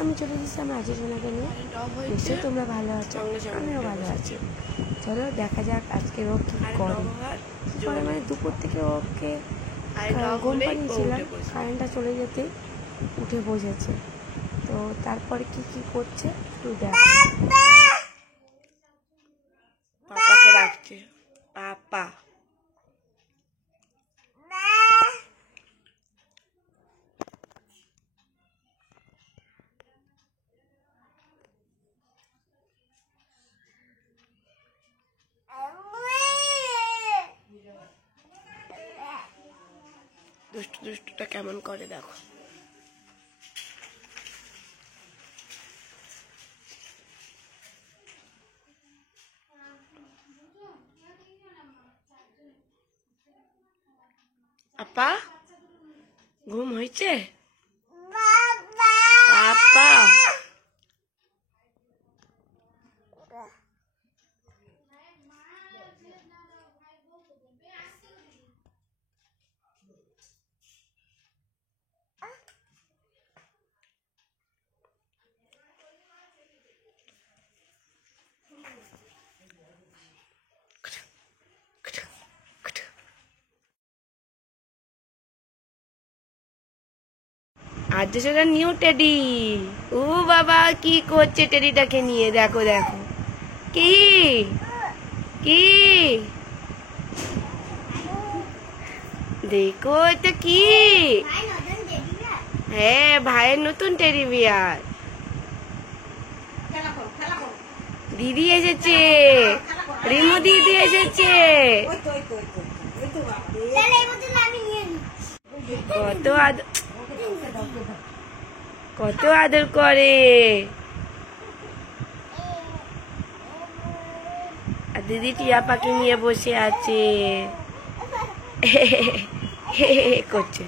আমি চলে এসেছি আমার আজকে নিয়ে। নিশ্চয়ই তোমরা ভালো আছো, আমিও ভালো আছি। চলো দেখা যাক আজকে ও কি করে। মানে দুপুর থেকে ওকে ঘুম পাড়িয়েছিলাম, কারেন্টটা চলে যেতে উঠে বসেছে। তো তারপরে কি কি করছে একটু দেখো। পাপাকে রাখছে, পাপা দুষ্টু দুষ্টুটা কেমন করে দেখো। আপা ঘুম হয়েছে? আপা আজ সেটা নিউ টেডি। ও বাবা কি করছে টেডিটাকে নিয়ে, দেখো দেখো কি কি দেখো এটা কি। হ্যাঁ ভাইয়ের নতুন টেডি বিয়ার। দিদি এসেছে, রিমু দিদি এসেছে। কত আদর, কত আদর করে। আর দিদি টিয়া পাখি নিয়ে বসে আছে করছে।